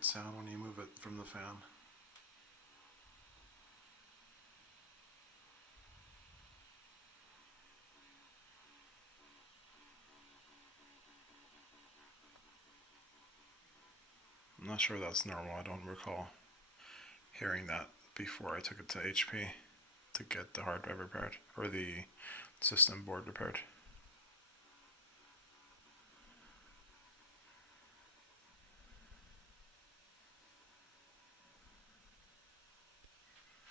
weird sound when you move it from the fan. I'm not sure that's normal. I don't recall hearing that before I took it to HP to get the hard drive repaired or the system board repaired.